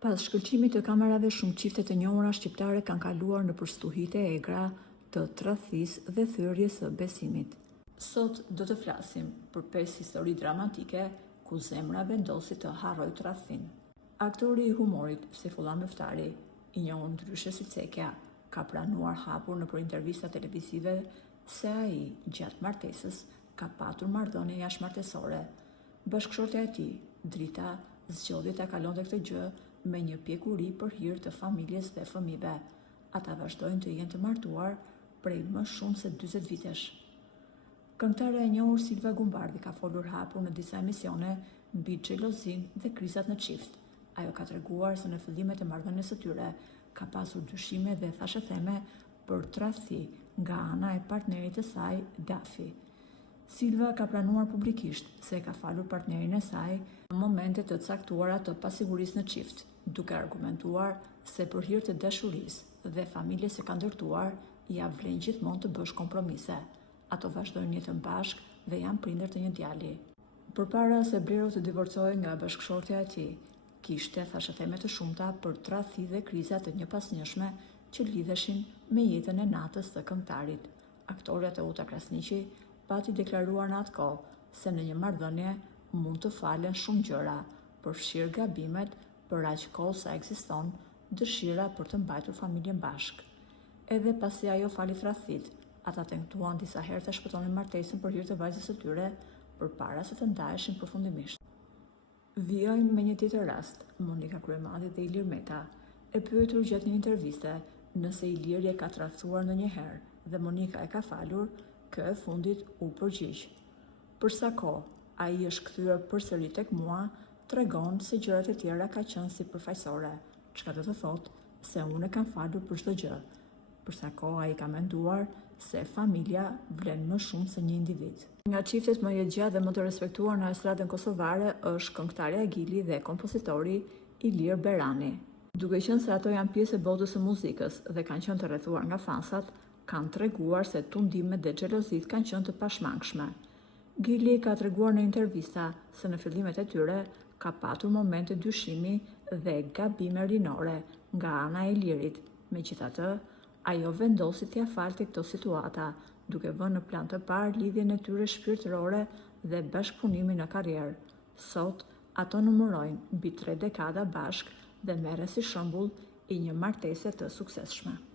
Pas shkëlqimit të kamerave, shumë çifte të njohura shqiptare kanë kaluar në përstuhite egra të tradhtisë dhe thyrjes së besimit. Sot do të flasim për 5 histori dramatike ku zemra vendosi të harrojë tradhtin. Aktori i humorit Sejfullah Muftari, i njohur ndryshe si Cekja, ka pranuar hapur nëpër intervista televizive se ai, gjatë martesës, ka patur marrëdhënie jashtëmartesore. Bashkëshortja e tij, Drita, zgjodhi ta kalonte këtë gjë me një pjekuri për hir të familjes dhe fëmijëve. Ata vazhdojnë të jenë të martuar prej më shumë se 40 vitesh. Këngëtarja e njohur Silva Gumbardi ka folur hapur në disa emisione mbi xhelozinë dhe krizat në çift. Ajo ka treguar se në fillimet e marrëdhënies së tyre ka pasur dyshime dhe thashëtheme për tradhti nga ana e partnerit të saj, Dafi. Silva ka pranuar publikisht se ka falur partnerin e saj në momente të caktuara të pasigurisë në çift, duke argumentuar se për hir të dashurisë dhe familjes së ka ndërtuar, ja vlen gjithmonë të bësh kompromise. Ato vazhdojnë jetën bashkë dhe janë prindër të një djali. Përpara se Blero të divorcohej nga bashkëshortja e tij, kishte thashëtheme të shumta për tradhti dhe kriza të njëpasnjëshme që lidheshin me jetën e natës të këngëtarit. Aktorja Teuta Krasniqi pati deklaruar në atë kohë se në një marrëdhënie mund të falen shumë gjëra, përfshirë gabimet për aq kohë sa ekziston dëshira për të mbajtur familjen bashkë. Edhe pasi ajo fali tradhtit, ata tentuan disa herë të shpëtonin martesën për hir të vajzës së tyre, përpara se të ndaheshin përfundimisht. Vijojmë me një tjetër rast, Monika Kryemati dhe Ilir Meta. E pyetur gjatë një interviste nëse Iliri e ka tradhtuar ndonjëherë dhe Monika e ka falur, kjo e fundit u përgjigj. Për sa kohë ai është kthyer përsëri tek mua, tregon se gjërat e tjera ka qenë si përfaqësore, çka do të thotë se unë e kam falur për çdo gjë. Për sa kohë ai ka menduar se familja vlen më shumë se një individ. Nga çiftet më jetëgjatë dhe më të respektuar në estradën kosovare është këngëtarja Gili dhe kompozitori Ilir Berani. Duke qenë se ato janë pjesë e botës së muzikës dhe kanë qenë të rrethuar nga fansat, kanë treguar se tundimet dhe xhelozit kanë qenë të pashmangshme. Gili ka treguar në intervista se në fillimet e tyre ka patur momente dyshimi dhe gabime rinore nga ana e Ilirit. Megjithatë, ajo vendosi t'ia falte këto situata, duke vënë në plan të parë lidhjen e tyre shpirtërore dhe bashkëpunimin në karrierë. Sot, ato numërojnë mbi 3 dekada bashkë dhe merren si shembull i një martese të suksesshme.